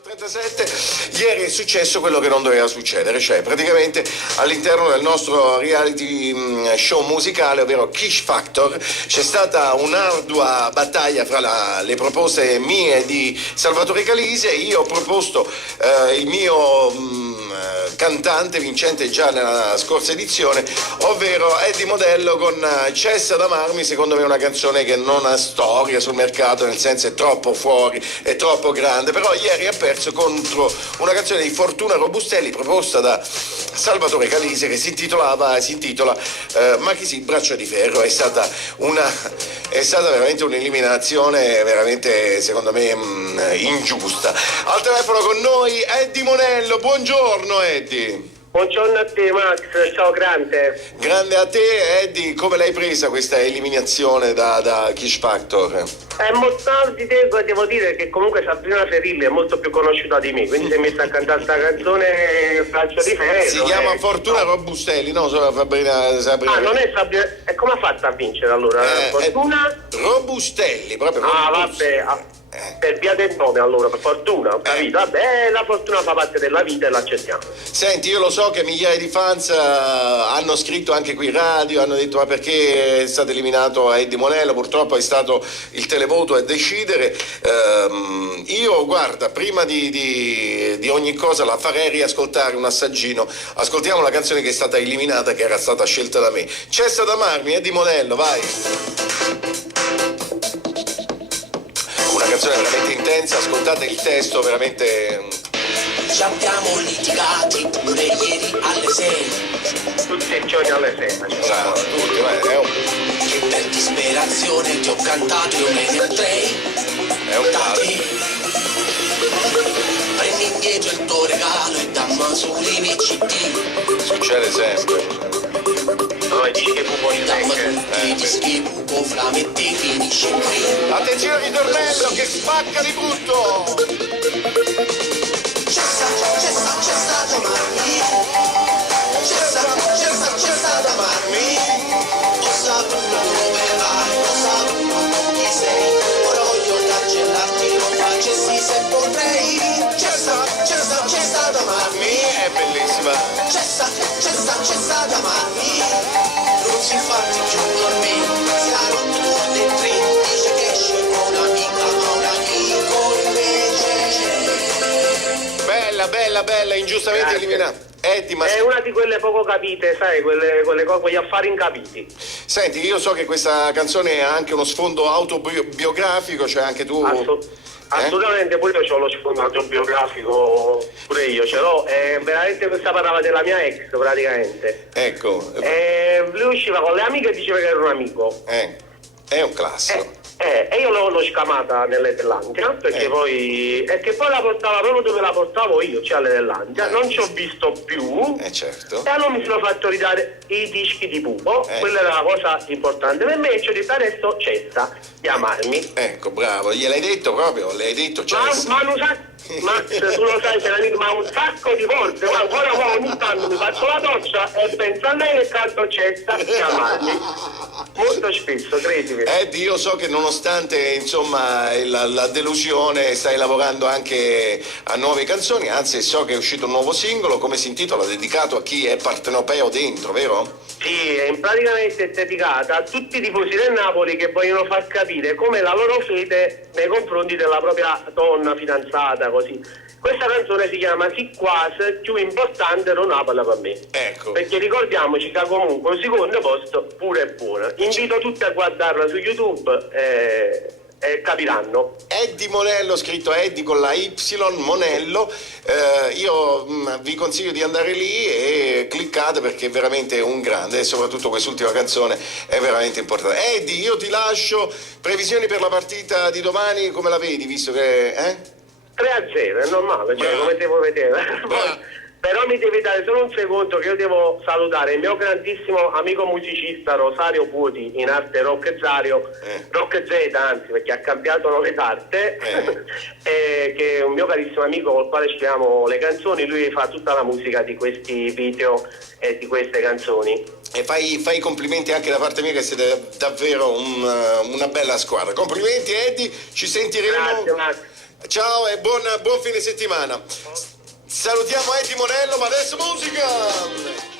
37. Ieri è successo quello che non doveva succedere, cioè praticamente all'interno del nostro reality show musicale, ovvero Kish Factor, c'è stata un'ardua battaglia fra le proposte mie di Salvatore Calise. Io ho proposto il mio cantante vincente già nella scorsa edizione, ovvero Eddie Modello con Cessa d'amarmi. Secondo me è una canzone che non ha storia sul mercato, nel senso è troppo fuori, è troppo grande, però ieri ha perso contro una canzone di Fortuna Robustelli proposta da Salvatore Calise che si intitola Ma chi si braccia di ferro. È stata veramente un'eliminazione veramente, secondo me, ingiusta. Al telefono con noi Eddie Monello. Buongiorno Eddie. Buongiorno a te Max, ciao grande. Grande a te Eddie, come l'hai presa questa eliminazione da Kish Factor? Molto di te, devo dire che comunque Sabrina Ferilli è molto più conosciuta di me, quindi si è messa a cantare questa canzone Braccio di ferro. Si chiama Fortuna Robustelli, no? Sabrina. Ah, non è Sabrina. E come ha fatto a vincere allora? Fortuna? Robustelli, proprio. Vabbè. Per via del nome allora, per fortuna, ho capito. Vabbè, la fortuna fa parte della vita e l'accettiamo. Senti, io lo so che migliaia di fans hanno scritto anche qui in radio, hanno detto ma perché è stato eliminato Eddie Monello, purtroppo è stato il televoto a decidere. Io guarda, prima di ogni cosa la farei riascoltare un assaggino. Ascoltiamo la canzone che è stata eliminata, che era stata scelta da me. Cessa d'amarmi, Eddie Monello, vai. Una canzone veramente intensa, ascoltate il testo, veramente. Ci abbiamo litigati pure ieri alle 6. Tutti i giorni alle 6. Bravo, tutti, Che per disperazione ti ho cantato io nei del 3. È un caso. Prendi indietro il tuo regalo e dammi sui miei CD. Succede sempre. No, dici che pupo in Dammi tutti gli schipupo, frametti, finisci qui. Attenzione ritornello che spacca di brutto! Cessa d'amarmi. Cessa d'amarmi. Ho saputo dove vai, ho saputo chi sei. Ora voglio cancellarti, non facessi se potrei. Cessa d'amarmi. È bellissima! Cessa d'amarmi. Non si infatti più con me. Si ha rotto tutte e tre. Dice che esce con un'amica, ma un amico invece. Bella, ingiustamente Grazie. eliminata. Eddie, ma è una di quelle poco capite, sai, quegli affari incapiti. senti, io so che questa canzone ha anche uno sfondo autobiografico, cioè anche tu. Assolutamente, pure io ho lo sfondo autobiografico, pure io ce l'ho, veramente questa parlava della mia ex praticamente. Ecco. Lui usciva con le amiche e diceva che era un amico. È un classico. E io l'ho scamata nelle Dell'Antia perché poi la portava proprio dove la portavo io, cioè alle Dell'Antia. Non ci ho visto più. Certo. E allora mi sono fatto ridare i dischi di Pupo. Quella era la cosa importante per me, e ci ho detto adesso cessa di amarmi. Ecco, bravo, gliel'hai detto proprio, le hai detto Cessa. Ma tu lo sai, ma un sacco di volte, ma ancora ogni tanto mi faccio la doccia e penso a lei e canto Cessa di amarmi. Molto spesso, credimi. Eddie, io so che nonostante insomma la delusione stai lavorando anche a nuove canzoni, anzi so che è uscito un nuovo singolo, come si intitola, dedicato a chi è partenopeo dentro, vero? Sì, praticamente è dedicata a tutti i tifosi del Napoli che vogliono far capire come la loro fede nei confronti della propria donna fidanzata, così. Questa canzone si chiama Si quasi più importante non Napoli per me. Ecco. Perché ricordiamoci che comunque un secondo posto pure è buono. Invito tutti a guardarla su YouTube e capiranno. Eddie Monello, scritto Eddie con la Y, Monello. Io vi consiglio di andare lì e cliccate perché è veramente un grande, e soprattutto quest'ultima canzone è veramente importante. Eddie, io ti lascio. Previsioni per la partita di domani, come la vedi, visto che 3-0, è normale, cioè come devo vedere. Però mi devi dare solo un secondo che io devo salutare il mio grandissimo amico musicista Rosario Puoti, in arte Rock Z, anzi, perché ha cambiato nome d'arte, che è un mio carissimo amico col quale scriviamo le canzoni. Lui fa tutta la musica di questi video e di queste canzoni. E fai i complimenti anche da parte mia, che siete davvero una bella squadra. Complimenti Eddie, ci sentiremo. Grazie Max. Ciao e buon fine settimana. Salutiamo Eddie Monello, ma adesso musica!